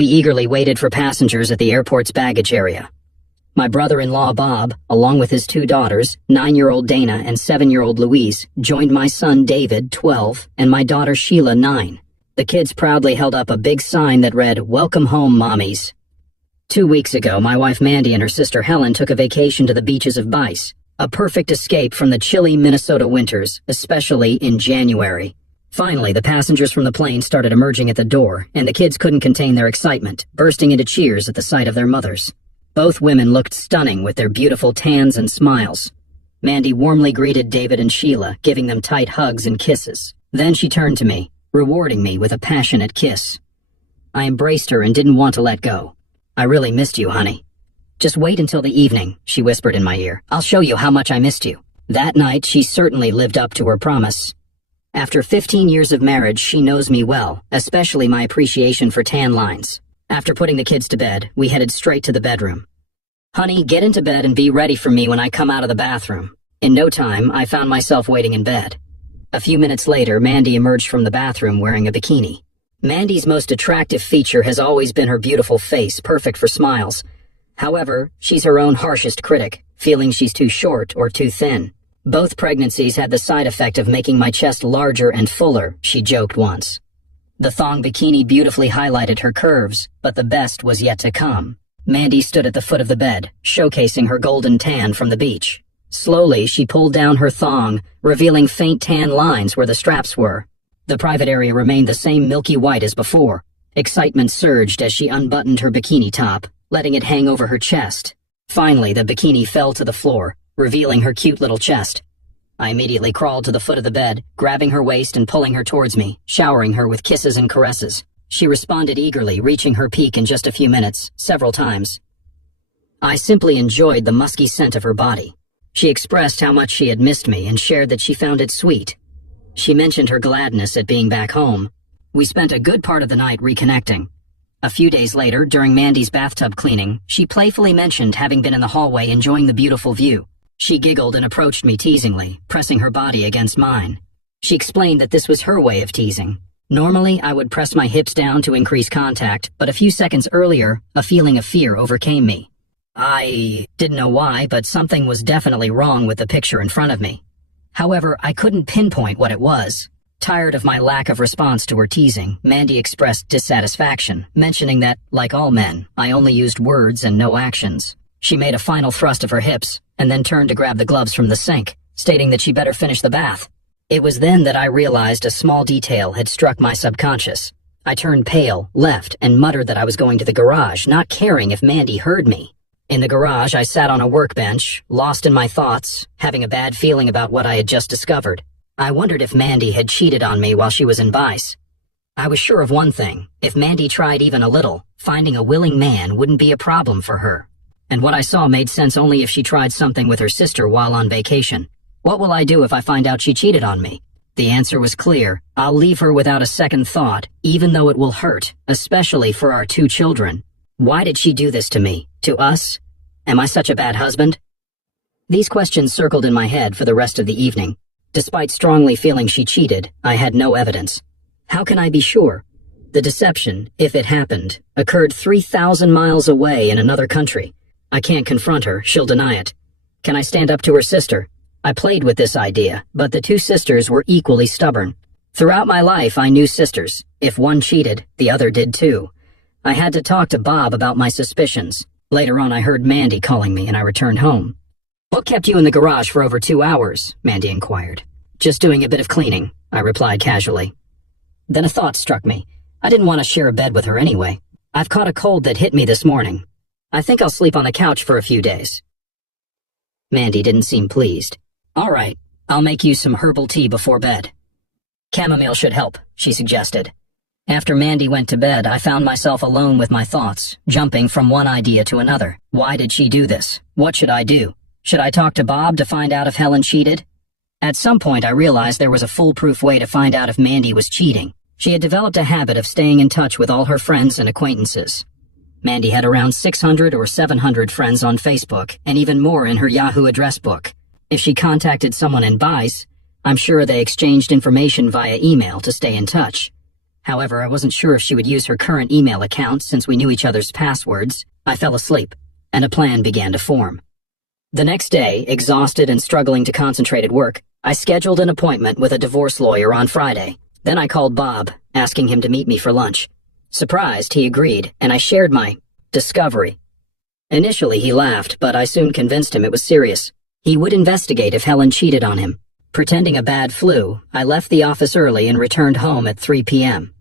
We eagerly waited for passengers at the airport's baggage area. My brother-in-law Bob, along with his 2 daughters, 9-year-old Dana and 7-year-old Louise, joined my son David, 12, and my daughter Sheila, 9. The kids proudly held up a big sign that read, "Welcome home, mommies." 2 weeks ago, my wife Mandy and her sister Helen took a vacation to the beaches of Bice, a perfect escape from the chilly Minnesota winters, especially in January. Finally, the passengers from the plane started emerging at the door, and the kids couldn't contain their excitement, bursting into cheers at the sight of their mothers. Both women looked stunning with their beautiful tans and smiles. Mandy warmly greeted David and Sheila, giving them tight hugs and kisses. Then she turned to me, rewarding me with a passionate kiss. I embraced her and didn't want to let go. "I really missed you, honey." "Just wait until the evening," she whispered in my ear. "I'll show you how much I missed you." That night, she certainly lived up to her promise. After 15 years of marriage, she knows me well, especially my appreciation for tan lines. After putting the kids to bed, we headed straight to the bedroom. "Honey, get into bed and be ready for me when I come out of the bathroom." In no time, I found myself waiting in bed. A few minutes later, Mandy emerged from the bathroom wearing a bikini. Mandy's most attractive feature has always been her beautiful face, perfect for smiles. However, she's her own harshest critic, feeling she's too short or too thin. "Both pregnancies had the side effect of making my chest larger and fuller," she joked once. The thong bikini beautifully highlighted her curves, but the best was yet to come. Mandy stood at the foot of the bed, showcasing her golden tan from the beach. Slowly, she pulled down her thong, revealing faint tan lines where the straps were. The private area remained the same milky white as before. Excitement surged as she unbuttoned her bikini top, letting it hang over her chest. Finally, the bikini fell to the floor, revealing her cute little chest. I immediately crawled to the foot of the bed, grabbing her waist and pulling her towards me, showering her with kisses and caresses. She responded eagerly, reaching her peak in just a few minutes, several times. I simply enjoyed the musky scent of her body. She expressed how much she had missed me and shared that she found it sweet. She mentioned her gladness at being back home. We spent a good part of the night reconnecting. A few days later, during Mandy's bathtub cleaning, she playfully mentioned having been in the hallway enjoying the beautiful view. She giggled and approached me teasingly, pressing her body against mine. She explained that this was her way of teasing. Normally, I would press my hips down to increase contact, but a few seconds earlier, a feeling of fear overcame me. I didn't know why, but something was definitely wrong with the picture in front of me. However, I couldn't pinpoint what it was. Tired of my lack of response to her teasing, Mandy expressed dissatisfaction, mentioning that, like all men, I only used words and no actions. She made a final thrust of her hips, and then turned to grab the gloves from the sink, stating that she better finish the bath. It was then that I realized a small detail had struck my subconscious. I turned pale, left, and muttered that I was going to the garage, not caring if Mandy heard me. In the garage, I sat on a workbench, lost in my thoughts, having a bad feeling about what I had just discovered. I wondered if Mandy had cheated on me while she was in Bice. I was sure of one thing: if Mandy tried even a little, finding a willing man wouldn't be a problem for her. And what I saw made sense only if she tried something with her sister while on vacation. What will I do if I find out she cheated on me? The answer was clear. I'll leave her without a second thought, even though it will hurt, especially for our 2 children. Why did she do this to me? To us? Am I such a bad husband? These questions circled in my head for the rest of the evening. Despite strongly feeling she cheated, I had no evidence. How can I be sure? The deception, if it happened, occurred 3,000 miles away in another country. I can't confront her, she'll deny it. Can I stand up to her sister? I played with this idea, but the 2 sisters were equally stubborn. Throughout my life, I knew sisters. If one cheated, the other did too. I had to talk to Bob about my suspicions. Later on, I heard Mandy calling me and I returned home. "What kept you in the garage for over 2 hours?" Mandy inquired. "Just doing a bit of cleaning," I replied casually. Then a thought struck me. I didn't want to share a bed with her anyway. I've caught a cold that hit me this morning. I think I'll sleep on the couch for a few days. Mandy didn't seem pleased. "All right, I'll make you some herbal tea before bed." "Chamomile should help," she suggested. After Mandy went to bed, I found myself alone with my thoughts, jumping from one idea to another. Why did she do this? What should I do? Should I talk to Bob to find out if Helen cheated? At some point, I realized there was a foolproof way to find out if Mandy was cheating. She had developed a habit of staying in touch with all her friends and acquaintances. Mandy had around 600 or 700 friends on Facebook, and even more in her Yahoo address book. If she contacted someone in Bice, I'm sure they exchanged information via email to stay in touch. However, I wasn't sure if she would use her current email account since we knew each other's passwords. I fell asleep, and a plan began to form. The next day, exhausted and struggling to concentrate at work, I scheduled an appointment with a divorce lawyer on Friday. Then I called Bob, asking him to meet me for lunch. Surprised, he agreed, and I shared my discovery. Initially, he laughed, but I soon convinced him it was serious. He would investigate if Helen cheated on him. Pretending a bad flu, I left the office early and returned home at 3 p.m.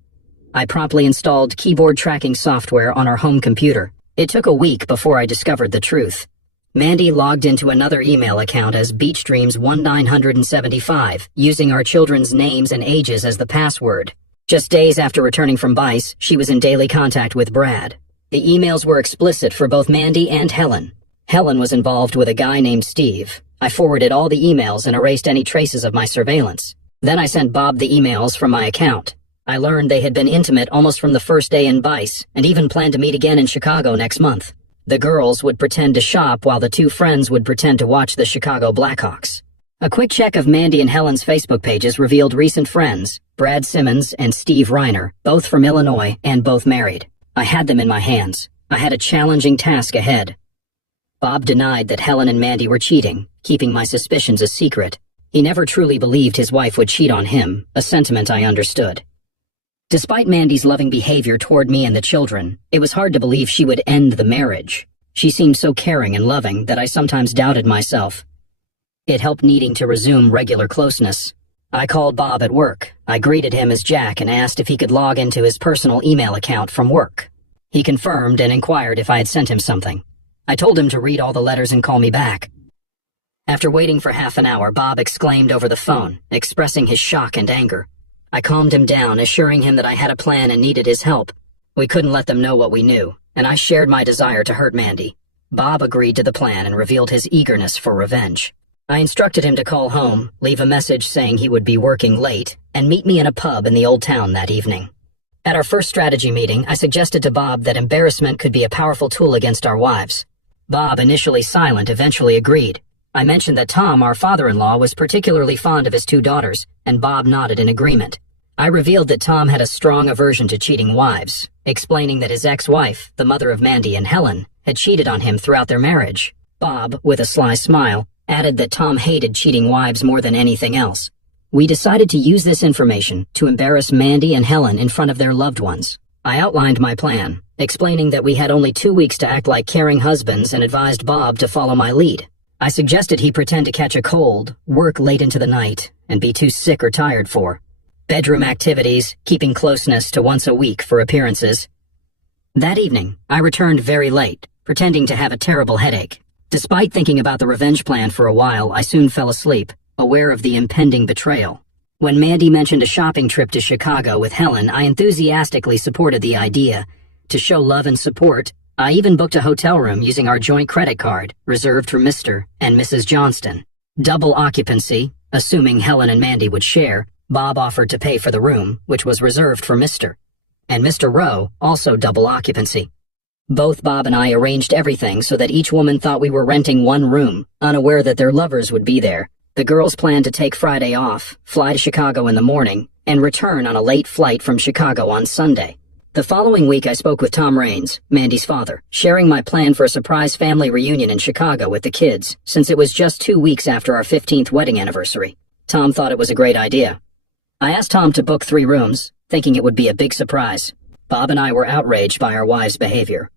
I promptly installed keyboard tracking software on our home computer. It took a week before I discovered the truth. Mandy logged into another email account as BeachDreams1975, using our children's names and ages as the password. Just days after returning from Vice, she was in daily contact with Brad. The emails were explicit for both Mandy and Helen. Helen was involved with a guy named Steve. I forwarded all the emails and erased any traces of my surveillance. Then I sent Bob the emails from my account. I learned they had been intimate almost from the first day in Vice, and even planned to meet again in Chicago next month. The girls would pretend to shop while the two friends would pretend to watch the Chicago Blackhawks. A quick check of Mandy and Helen's Facebook pages revealed recent friends, Brad Simmons and Steve Reiner, both from Illinois and both married. I had them in my hands. I had a challenging task ahead. Bob denied that Helen and Mandy were cheating, keeping my suspicions a secret. He never truly believed his wife would cheat on him, a sentiment I understood. Despite Mandy's loving behavior toward me and the children, it was hard to believe she would end the marriage. She seemed so caring and loving that I sometimes doubted myself. It helped needing to resume regular closeness. I called Bob at work. I greeted him as Jack and asked if he could log into his personal email account from work. He confirmed and inquired if I had sent him something. I told him to read all the letters and call me back. After waiting for half an hour, Bob exclaimed over the phone, expressing his shock and anger. I calmed him down, assuring him that I had a plan and needed his help. We couldn't let them know what we knew, and I shared my desire to hurt Mandy. Bob agreed to the plan and revealed his eagerness for revenge. I instructed him to call home, leave a message saying he would be working late, and meet me in a pub in the old town that evening. At our first strategy meeting, I suggested to Bob that embarrassment could be a powerful tool against our wives. Bob, initially silent, eventually agreed. I mentioned that Tom, our father-in-law, was particularly fond of his two daughters, and Bob nodded in agreement. I revealed that Tom had a strong aversion to cheating wives, explaining that his ex-wife, the mother of Mandy and Helen, had cheated on him throughout their marriage. Bob, with a sly smile, added that Tom hated cheating wives more than anything else. We decided to use this information to embarrass Mandy and Helen in front of their loved ones. I outlined my plan, explaining that we had only 2 weeks to act like caring husbands and advised Bob to follow my lead. I suggested he pretend to catch a cold, work late into the night, and be too sick or tired for bedroom activities, keeping closeness to once a week for appearances. That evening, I returned very late, pretending to have a terrible headache. Despite thinking about the revenge plan for a while, I soon fell asleep, aware of the impending betrayal. When Mandy mentioned a shopping trip to Chicago with Helen, I enthusiastically supported the idea. To show love and support, I even booked a hotel room using our joint credit card, reserved for Mr. and Mrs. Johnston. Double occupancy, assuming Helen and Mandy would share. Bob offered to pay for the room, which was reserved for Mr. and Mr. Rowe, also double occupancy. Both Bob and I arranged everything so that each woman thought we were renting one room, unaware that their lovers would be there. The girls planned to take Friday off, fly to Chicago in the morning, and return on a late flight from Chicago on Sunday. The following week I spoke with Tom Raines, Mandy's father, sharing my plan for a surprise family reunion in Chicago with the kids, since it was just 2 weeks after our 15th wedding anniversary. Tom thought it was a great idea. I asked Tom to book 3 rooms, thinking it would be a big surprise. Bob and I were outraged by our wives' behavior.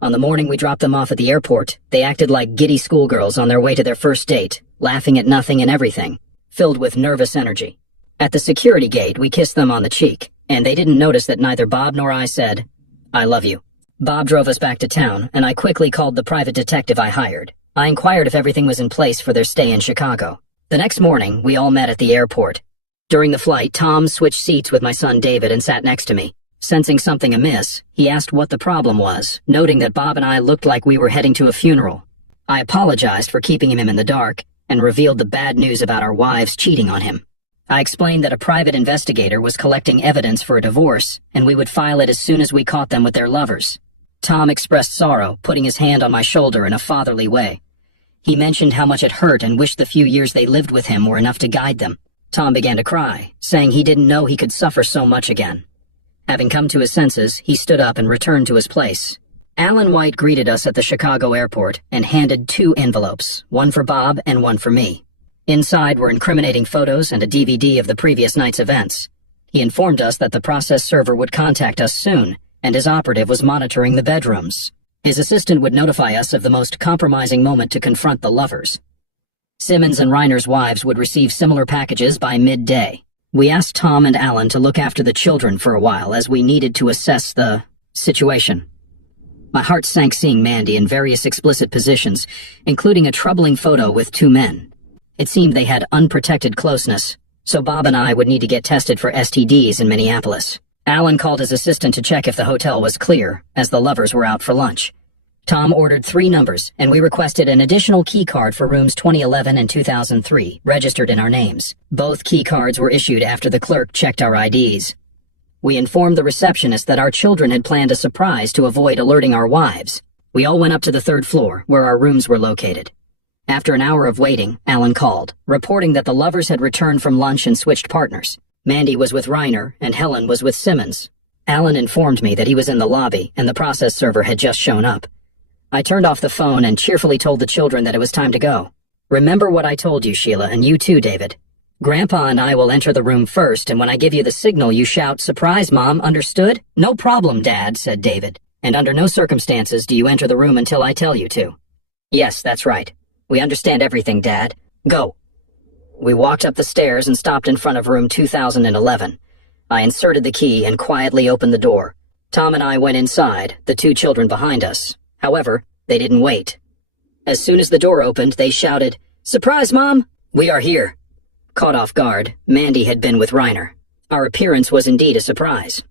On the morning we dropped them off at the airport, they acted like giddy schoolgirls on their way to their first date, laughing at nothing and everything, filled with nervous energy. At the security gate, we kissed them on the cheek, and they didn't notice that neither Bob nor I said, "I love you." Bob drove us back to town, and I quickly called the private detective I hired. I inquired if everything was in place for their stay in Chicago. The next morning, we all met at the airport. During the flight, Tom switched seats with my son David and sat next to me. Sensing something amiss, he asked what the problem was, noting that Bob and I looked like we were heading to a funeral. I apologized for keeping him in the dark, and revealed the bad news about our wives cheating on him. I explained that a private investigator was collecting evidence for a divorce, and we would file it as soon as we caught them with their lovers. Tom expressed sorrow, putting his hand on my shoulder in a fatherly way. He mentioned how much it hurt and wished the few years they lived with him were enough to guide them. Tom began to cry, saying he didn't know he could suffer so much again. Having come to his senses, he stood up and returned to his place. Alan White greeted us at the Chicago airport and handed 2 envelopes, one for Bob and one for me. Inside were incriminating photos and a DVD of the previous night's events. He informed us that the process server would contact us soon, and his operative was monitoring the bedrooms. His assistant would notify us of the most compromising moment to confront the lovers. Simmons and Reiner's wives would receive similar packages by midday. We asked Tom and Alan to look after the children for a while as we needed to assess the situation. My heart sank seeing Mandy in various explicit positions, including a troubling photo with 2 men. It seemed they had unprotected closeness, so Bob and I would need to get tested for STDs in Minneapolis. Alan called his assistant to check if the hotel was clear, as the lovers were out for lunch. Tom ordered 3 numbers, and we requested an additional key card for rooms 2011 and 2003, registered in our names. Both key cards were issued after the clerk checked our IDs. We informed the receptionist that our children had planned a surprise to avoid alerting our wives. We all went up to the 3rd floor, where our rooms were located. After an hour of waiting, Alan called, reporting that the lovers had returned from lunch and switched partners. Mandy was with Reiner, and Helen was with Simmons. Alan informed me that he was in the lobby, and the process server had just shown up. I turned off the phone and cheerfully told the children that it was time to go. Remember what I told you, Sheila, and you too, David. Grandpa and I will enter the room first, and when I give you the signal, you shout, "Surprise, Mom, understood?" "No problem, Dad," said David. "And under no circumstances do you enter the room until I tell you to." "Yes, that's right. We understand everything, Dad. Go." We walked up the stairs and stopped in front of room 2011. I inserted the key and quietly opened the door. Tom and I went inside, the 2 children behind us. However, they didn't wait. As soon as the door opened, they shouted, "Surprise, Mom! We are here." Caught off guard, Mandy had been with Reiner. Our appearance was indeed a surprise.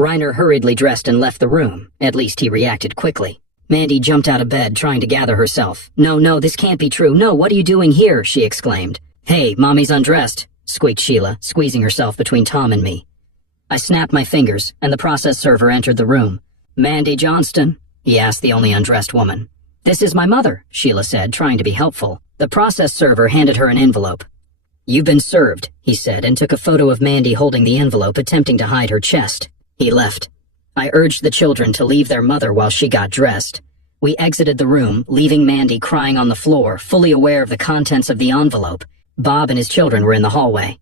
Reiner hurriedly dressed and left the room. At least he reacted quickly. Mandy jumped out of bed, trying to gather herself. No, this can't be true. No, what are you doing here?" she exclaimed. "Hey, Mommy's undressed," squeaked Sheila, squeezing herself between Tom and me. I snapped my fingers, and the process server entered the room. "Mandy Johnston?" he asked the only undressed woman. "This is my mother," Sheila said, trying to be helpful. The process server handed her an envelope. "You've been served," he said, and took a photo of Mandy holding the envelope, attempting to hide her chest. He left. I urged the children to leave their mother while she got dressed. We exited the room, leaving Mandy crying on the floor, fully aware of the contents of the envelope. Bob and his children were in the hallway.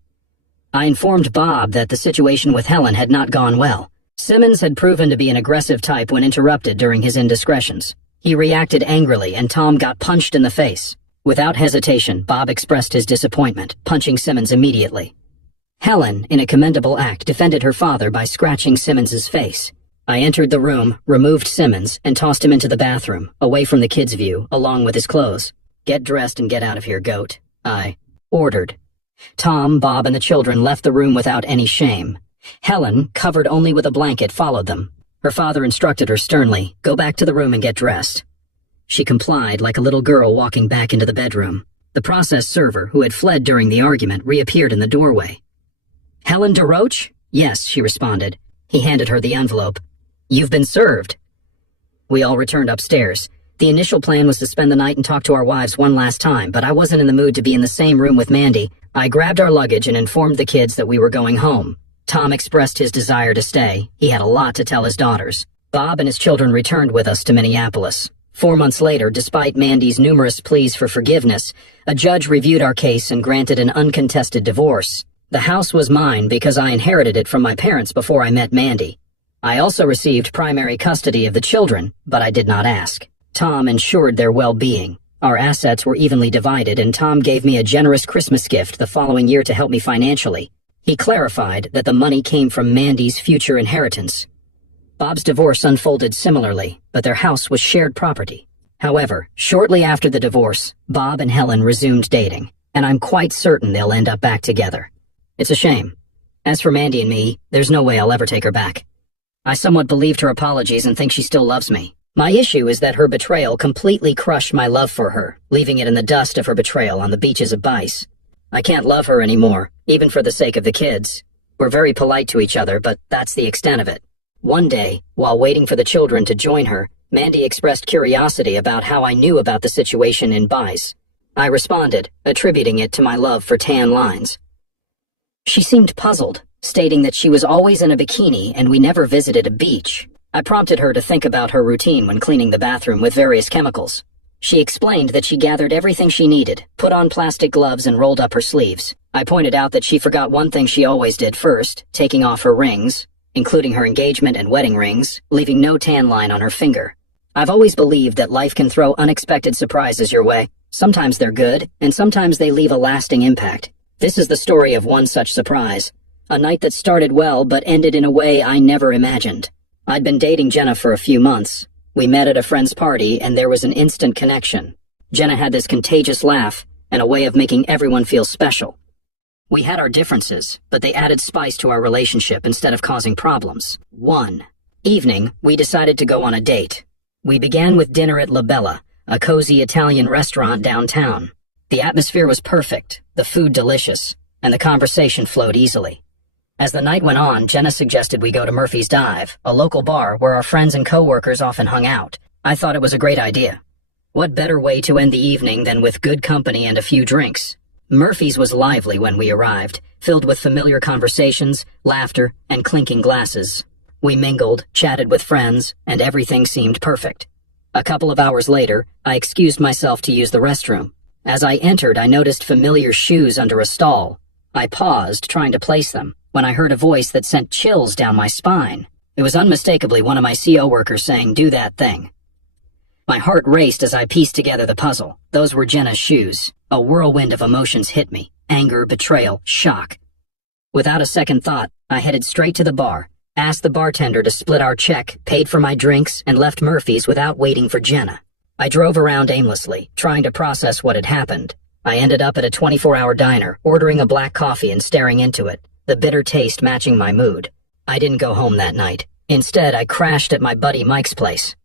I informed Bob that the situation with Helen had not gone well. Simmons had proven to be an aggressive type when interrupted during his indiscretions. He reacted angrily, and Tom got punched in the face. Without hesitation, Bob expressed his disappointment, punching Simmons immediately. Helen, in a commendable act, defended her father by scratching Simmons's face. I entered the room, removed Simmons, and tossed him into the bathroom, away from the kids' view, along with his clothes. "Get dressed and get out of here, goat," I ordered. Tom, Bob, and the children left the room without any shame. Helen, covered only with a blanket, followed them. Her father instructed her sternly, "Go back to the room and get dressed." She complied like a little girl walking back into the bedroom. The process server, who had fled during the argument, reappeared in the doorway. "Helen DeRoche?" "Yes," she responded. He handed her the envelope. "You've been served." We all returned upstairs. The initial plan was to spend the night and talk to our wives one last time, but I wasn't in the mood to be in the same room with Mandy. I grabbed our luggage and informed the kids that we were going home. Tom expressed his desire to stay. He had a lot to tell his daughters. Bob and his children returned with us to Minneapolis. 4 months later, despite Mandy's numerous pleas for forgiveness, a judge reviewed our case and granted an uncontested divorce. The house was mine because I inherited it from my parents before I met Mandy. I also received primary custody of the children, but I did not ask. Tom ensured their well-being. Our assets were evenly divided, and Tom gave me a generous Christmas gift the following year to help me financially. He clarified that the money came from Mandy's future inheritance. Bob's divorce unfolded similarly, but their house was shared property. However, shortly after the divorce, Bob and Helen resumed dating, and I'm quite certain they'll end up back together. It's a shame. As for Mandy and me, there's no way I'll ever take her back. I somewhat believed her apologies and think she still loves me. My issue is that her betrayal completely crushed my love for her, leaving it in the dust of her betrayal on the beaches of Bice. I can't love her anymore, even for the sake of the kids. We're very polite to each other, but that's the extent of it. One day, while waiting for the children to join her, Mandy expressed curiosity about how I knew about the situation in Bice. I responded, attributing it to my love for tan lines. She seemed puzzled. stating that she was always in a bikini and we never visited a beach. I prompted her to think about her routine when cleaning the bathroom with various chemicals. She explained that she gathered everything she needed, put on plastic gloves and rolled up her sleeves. I pointed out that she forgot one thing she always did first, taking off her rings, including her engagement and wedding rings, leaving no tan line on her finger. I've always believed that life can throw unexpected surprises your way. Sometimes they're good, and sometimes they leave a lasting impact. This is the story of one such surprise. A night that started well but ended in a way I never imagined. I'd been dating Jenna for a few months. We met at a friend's party and there was an instant connection. Jenna had this contagious laugh and a way of making everyone feel special. We had our differences, but they added spice to our relationship instead of causing problems. One evening, we decided to go on a date. We began with dinner at La Bella, a cozy Italian restaurant downtown. The atmosphere was perfect, the food delicious, and the conversation flowed easily. As the night went on, Jenna suggested we go to Murphy's Dive, a local bar where our friends and coworkers often hung out. I thought it was a great idea. What better way to end the evening than with good company and a few drinks? Murphy's was lively when we arrived, filled with familiar conversations, laughter, and clinking glasses. We mingled, chatted with friends, and everything seemed perfect. A couple of hours later, I excused myself to use the restroom. As I entered, I noticed familiar shoes under a stall. I paused, trying to place them, when I heard a voice that sent chills down my spine. It was unmistakably one of my CO workers saying, "Do that thing." My heart raced as I pieced together the puzzle. Those were Jenna's shoes. A whirlwind of emotions hit me. Anger, betrayal, shock. Without a second thought, I headed straight to the bar, asked the bartender to split our check, paid for my drinks, and left Murphy's without waiting for Jenna. I drove around aimlessly, trying to process what had happened. I ended up at a 24-hour diner, ordering a black coffee and staring into it, the bitter taste matching my mood. I didn't go home that night. Instead, I crashed at my buddy Mike's place.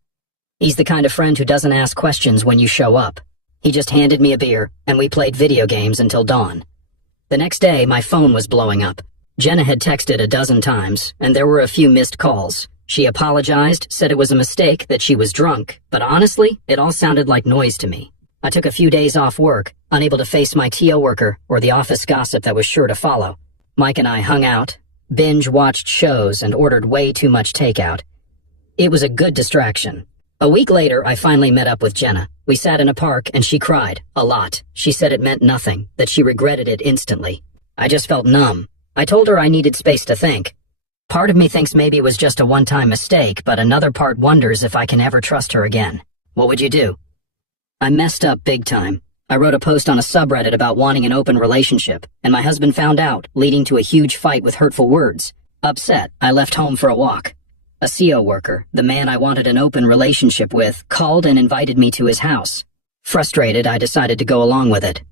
He's the kind of friend who doesn't ask questions when you show up. He just handed me a beer, and we played video games until dawn. The next day, my phone was blowing up. Jenna had texted a dozen times, and there were a few missed calls. She apologized, said it was a mistake, that she was drunk, but honestly, it all sounded like noise to me. I took a few days off work, unable to face my TO worker or the office gossip that was sure to follow. Mike and I hung out, binge-watched shows, and ordered way too much takeout. It was a good distraction. A week later, I finally met up with Jenna. We sat in a park, and she cried. A lot. She said it meant nothing, that she regretted it instantly. I just felt numb. I told her I needed space to think. Part of me thinks maybe it was just a one-time mistake, but another part wonders if I can ever trust her again. What would you do? I messed up big time. I wrote a post on a subreddit about wanting an open relationship, and my husband found out, leading to a huge fight with hurtful words. Upset, I left home for a walk. A CO worker, the man I wanted an open relationship with, called and invited me to his house. Frustrated, I decided to go along with it.